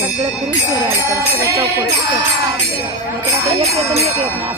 सगळं फिरून फेरे आले तर सगळं चौकोन आता एक येत आणि एक येत ना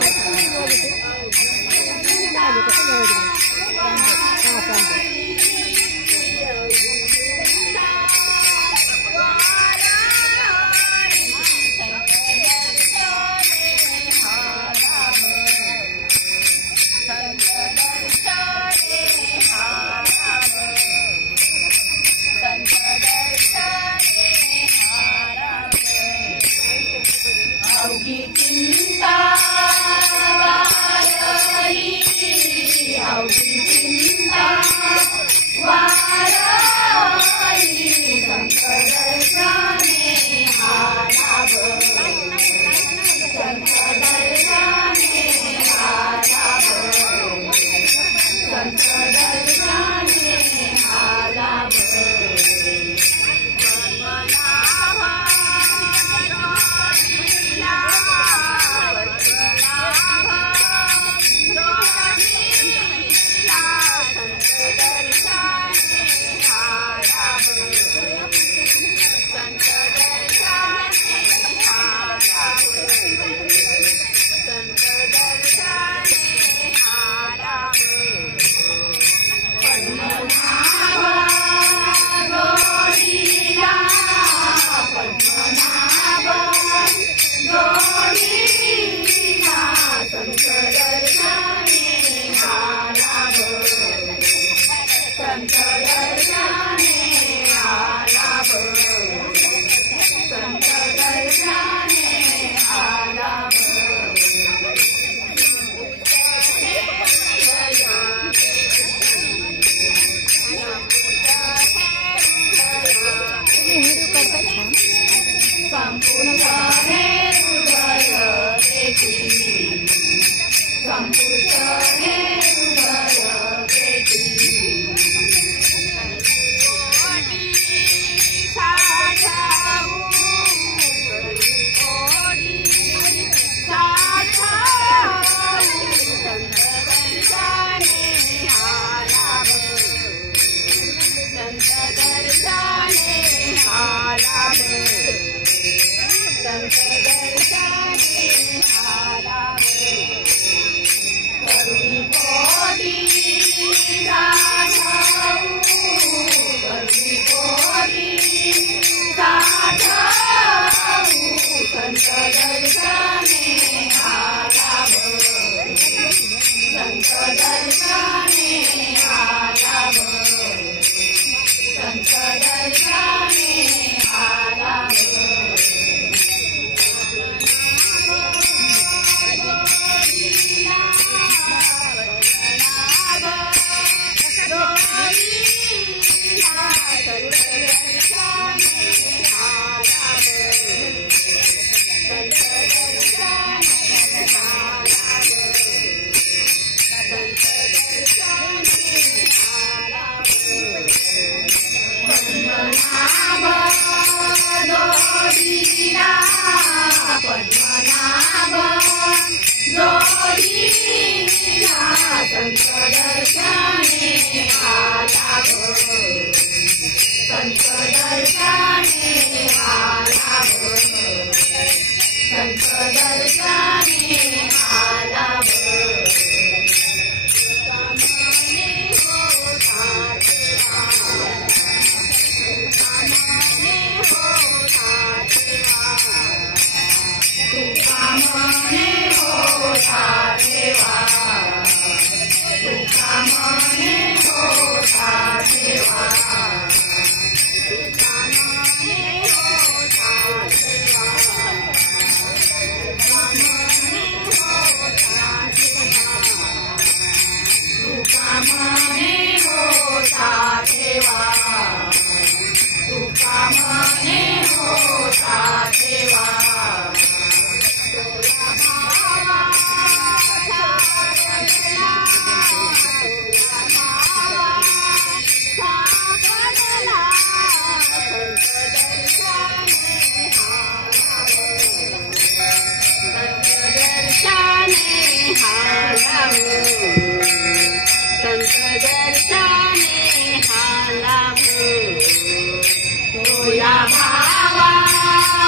तुला भावा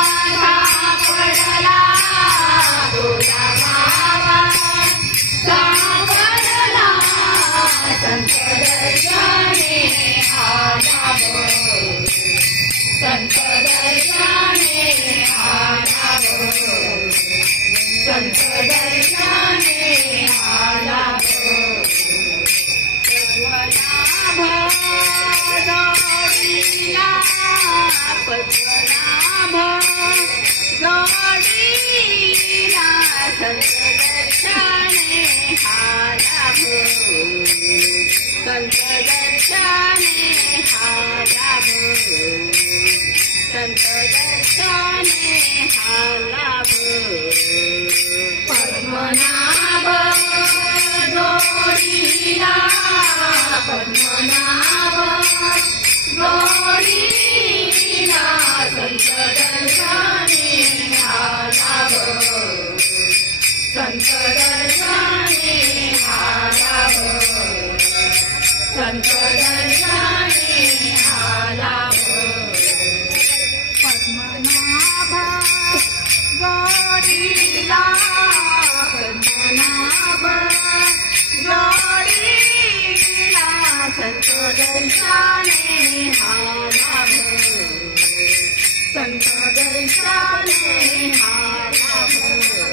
सापडला तुला भावा सापडला संत दर्शने आला गो संत दर्शने आला गो संत दर्शने आला गो पद्मनाभ जोडीला संत दर्शने आला गो संत दर्शने आला गो संत दर्शने आला गो पद्मनाभ जोडीला पद्मनाभ जोडीला संत दर्शने आला गो संत दर्शने आला गो संत दर्शने आला गो पद्मनाभ जोडीला पद्मनाभ जोडीला संत दर्शने आला गो संत दर्शने आला गो